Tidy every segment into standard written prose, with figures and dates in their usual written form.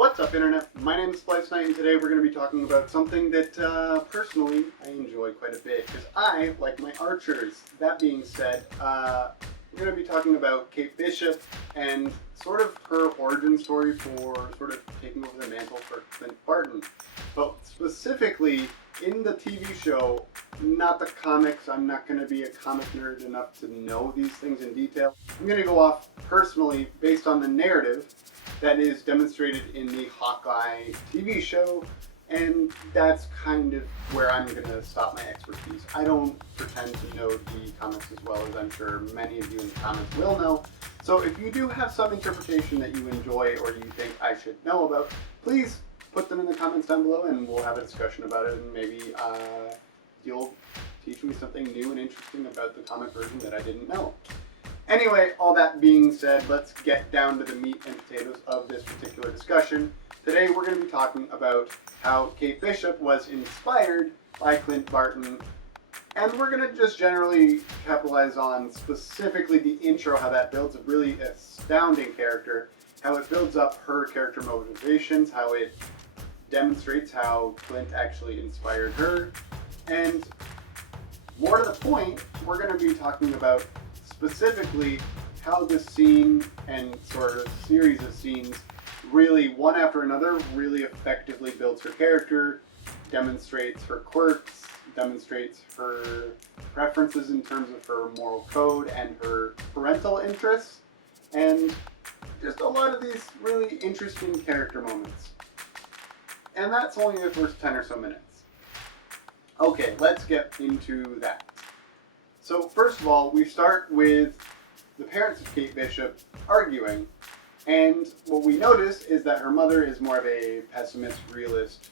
What's up, Internet? My name is Splice and today we're going to be talking about something that, personally, I enjoy quite a bit, because I like my archers. That being said, we're going to be talking about Kate Bishop and sort of her origin story for sort of taking over the mantle for Clint Barton. But specifically, in the TV show, not the comics. I'm not going to be a comic nerd enough to know these things in detail. I'm going to go off personally based on the narrative that is demonstrated in the Hawkeye TV show, and that's kind of where I'm going to stop my expertise. I don't pretend to know the comics as well as I'm sure many of you in the comments will know. So if you do have some interpretation that you enjoy or you think I should know about, please put them in the comments down below and we'll have a discussion about it, and maybe you'll teach me something new and interesting about the comic version that I didn't know. Anyway, all that being said, let's get down to the meat and potatoes of this particular discussion. Today we're going to be talking about how Kate Bishop was inspired by Clint Barton, and we're going to just generally capitalize on specifically the intro, how that builds a really astounding character, how it builds up her character motivations, how it demonstrates how Clint actually inspired her, and more to the point, we're going to be talking about specifically how this scene and sort of series of scenes really, one after another, really effectively builds her character, demonstrates her quirks, demonstrates her preferences in terms of her moral code and her parental interests, and just a lot of these really interesting character moments. And that's only the first 10 or so minutes. Okay, let's get into that. So first of all, we start with the parents of Kate Bishop arguing, and what we notice is that her mother is more of a pessimist, realist,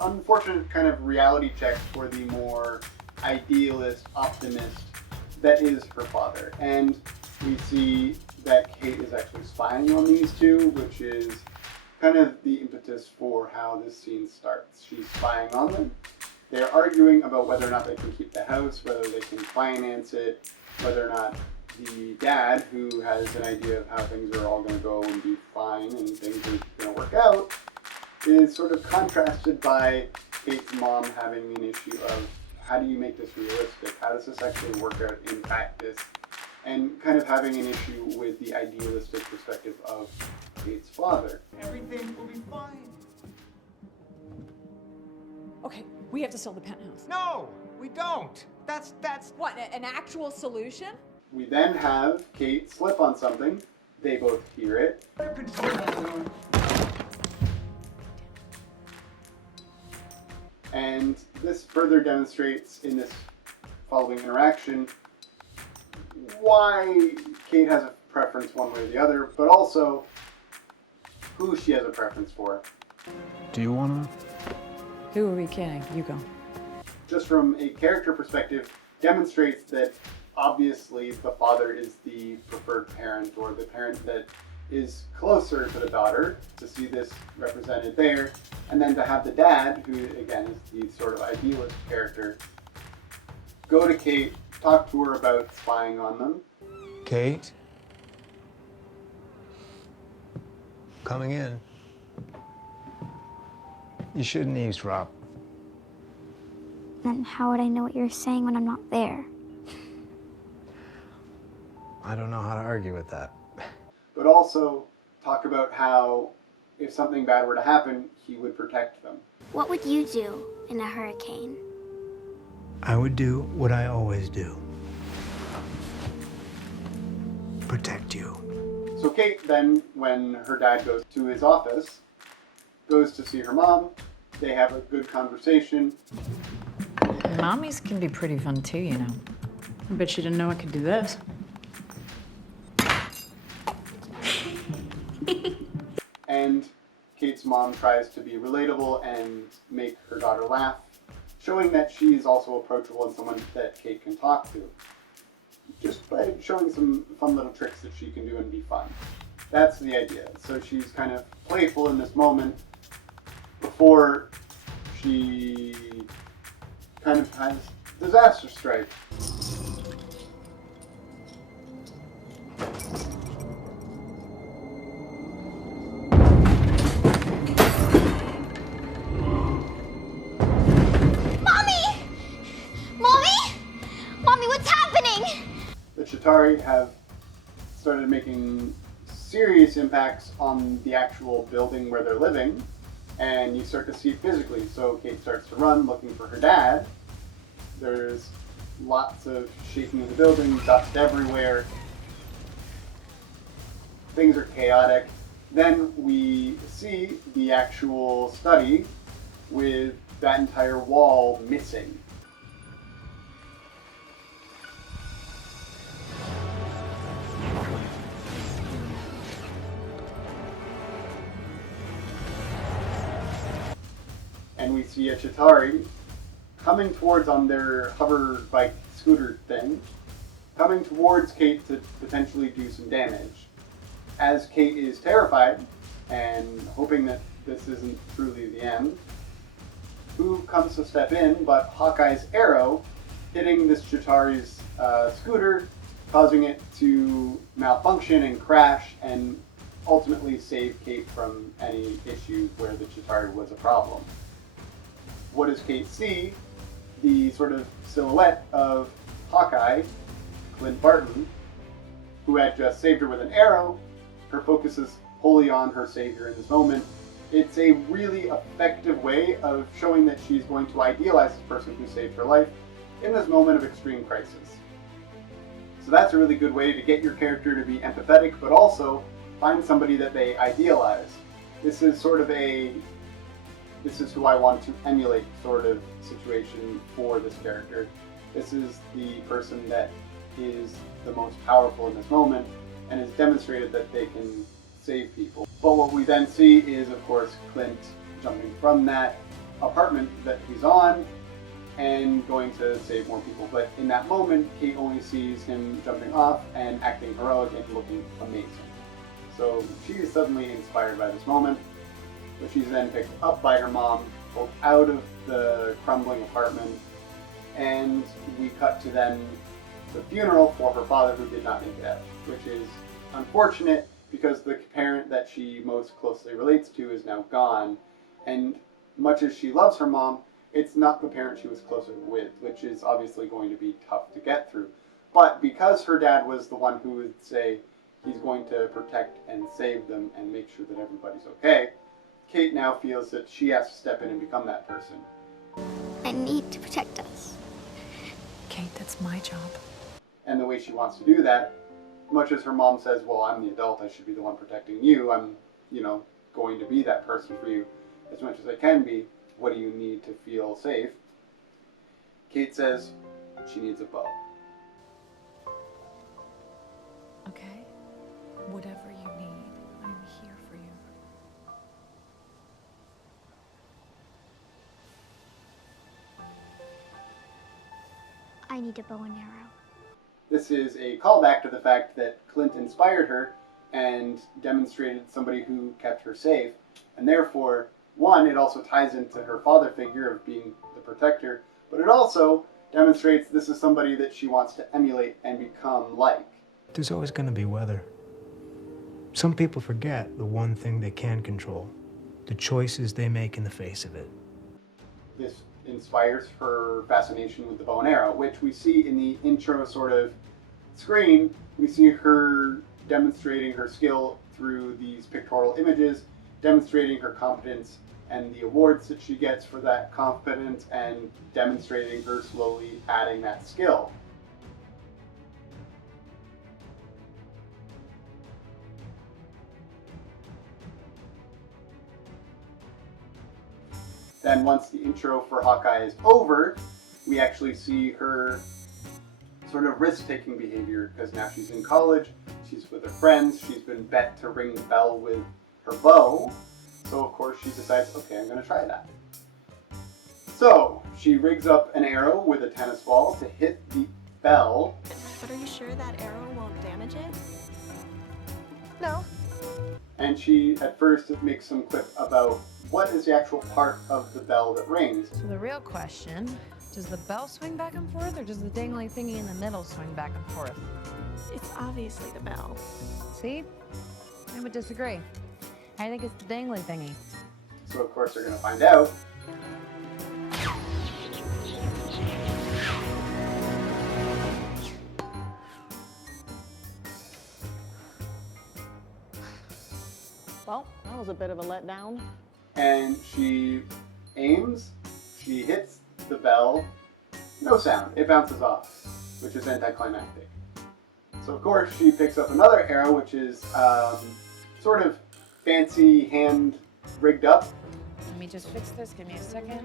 unfortunate kind of reality check for the more idealist, optimist that is her father. And we see that Kate is actually spying on these two, which is kind of the impetus for how this scene starts. She's spying on them. They're arguing about whether or not they can keep the house, whether they can finance it, whether or not the dad, who has an idea of how things are all going to go and be fine and things are going to work out, is sort of contrasted by Kate's mom having an issue of how do you make this realistic? How does this actually work out in practice? And kind of having an issue with the idealistic perspective of Kate's father. Everything will be fine. Okay, we have to sell the penthouse. No, we don't. That's... What, an actual solution? We then have Kate slip on something. They both hear it. And this further demonstrates in this following interaction why Kate has a preference one way or the other, but also who she has a preference for. Do you wanna? Who are we kidding? You go. Just from a character perspective, demonstrates that obviously the father is the preferred parent, or the parent that is closer to the daughter, to see this represented there, and then to have the dad, who again is the sort of idealist character, go to Kate, talk to her about spying on them. Kate? Coming in. You shouldn't eavesdrop. Then how would I know what you're saying when I'm not there? I don't know how to argue with that. But also talk about how if something bad were to happen, he would protect them. What would you do in a hurricane? I would do what I always do. Protect you. So Kate then, when her dad goes to his office, goes to see her mom. They have a good conversation. Mommies can be pretty fun too, you know. I bet you didn't know I could do this. And Kate's mom tries to be relatable and make her daughter laugh, showing that she is also approachable and someone that Kate can talk to. Just by showing some fun little tricks that she can do and be fun. That's the idea. So she's kind of playful in this moment before she kind of has disaster strike. Chitauri have started making serious impacts on the actual building where they're living, and you start to see it physically. So Kate starts to run looking for her dad. There's lots of shaking of the building, dust everywhere. Things are chaotic. Then we see the actual study with that entire wall missing. And we see a Chitauri coming towards on their hover bike scooter thing, coming towards Kate to potentially do some damage. As Kate is terrified and hoping that this isn't truly the end, who comes to step in but Hawkeye's arrow hitting this Chitauri's scooter, causing it to malfunction and crash and ultimately save Kate from any issue where the Chitauri was a problem. What does Kate see? The sort of silhouette of Hawkeye, Clint Barton, who had just saved her with an arrow. Her focus is wholly on her savior in this moment. It's a really effective way of showing that she's going to idealize this person who saved her life in this moment of extreme crisis. So that's a really good way to get your character to be empathetic, but also find somebody that they idealize. This is sort of this is who I want to emulate sort of situation for this character. This is the person that is the most powerful in this moment and has demonstrated that they can save people. But what we then see is, of course, Clint jumping from that apartment that he's on and going to save more people. But in that moment, Kate only sees him jumping off and acting heroic and looking amazing. So she is suddenly inspired by this moment. But she's then picked up by her mom, pulled out of the crumbling apartment, and we cut to then the funeral for her father who did not make it out, which is unfortunate because the parent that she most closely relates to is now gone. And much as she loves her mom, it's not the parent she was closer with, which is obviously going to be tough to get through. But because her dad was the one who would say he's going to protect and save them and make sure that everybody's okay, Kate now feels that she has to step in and become that person. I need to protect us. Kate, that's my job. And the way she wants to do that, much as her mom says, well, I'm the adult, I should be the one protecting you, I'm, going to be that person for you as much as I can be. What do you need to feel safe? Kate says she needs a bow. Okay? Whatever you need, I'm here for you. I need a bow and arrow. This is a callback to the fact that Clint inspired her and demonstrated somebody who kept her safe. And therefore, one, it also ties into her father figure of being the protector, but it also demonstrates this is somebody that she wants to emulate and become like. There's always going to be weather. Some people forget the one thing they can control, the choices they make in the face of it. This inspires her fascination with the bow and arrow, which we see in the intro sort of screen. We see her demonstrating her skill through these pictorial images, demonstrating her competence and the awards that she gets for that competence, and demonstrating her slowly adding that skill. Then once the intro for Hawkeye is over, we actually see her sort of risk-taking behavior, because now she's in college, she's with her friends, she's been bet to ring the bell with her bow, so of course she decides, okay, I'm going to try that. So she rigs up an arrow with a tennis ball to hit the bell. But are you sure that arrow won't damage it? No. And she at first makes some quip about what is the actual part of the bell that rings. So the real question, does the bell swing back and forth, or does the dangly thingy in the middle swing back and forth? It's obviously the bell. See? I would disagree. I think it's the dangly thingy. So of course they're going to find out. That was a bit of a letdown. And she aims, she hits the bell, no sound, it bounces off, which is anticlimactic. So of course she picks up another arrow, which is sort of fancy hand rigged up. Let me just fix this. Give me a second.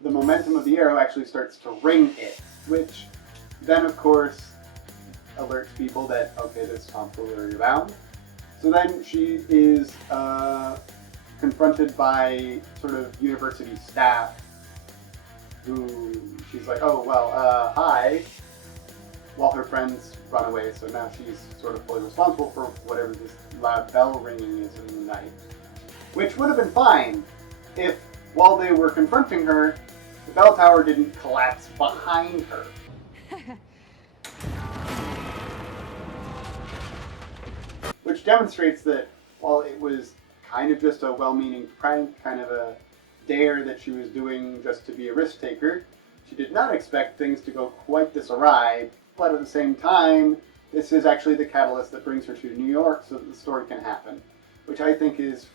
The momentum of the arrow actually starts to ring it, which then of course alerts people that, okay, this tomfoolery abound. So then she is confronted by sort of university staff who she's like, oh, well, hi, while her friends run away. So now she's sort of fully responsible for whatever this loud bell ringing is in the night. Which would have been fine if, while they were confronting her, the bell tower didn't collapse behind her. Which demonstrates that while it was kind of just a well-meaning prank, kind of a dare that she was doing just to be a risk taker, she did not expect things to go quite this awry, but at the same time, this is actually the catalyst that brings her to New York so that the story can happen, which I think is,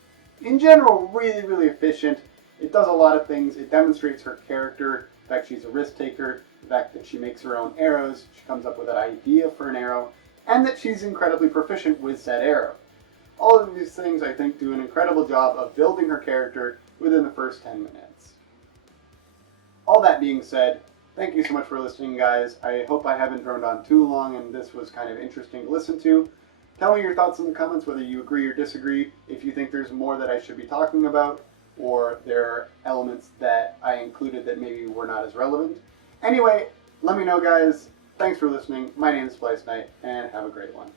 in general, really, really efficient. It does a lot of things. It demonstrates her character, the fact she's a risk taker, the fact that she makes her own arrows, she comes up with an idea for an arrow, and that she's incredibly proficient with said arrow. All of these things, I think, do an incredible job of building her character within the first 10 minutes. All that being said, thank you so much for listening, guys. I hope I haven't droned on too long and this was kind of interesting to listen to. Tell me your thoughts in the comments, whether you agree or disagree, if you think there's more that I should be talking about, or there are elements that I included that maybe were not as relevant. Anyway, let me know, guys. Thanks for listening. My name is Splice Knight, and have a great one.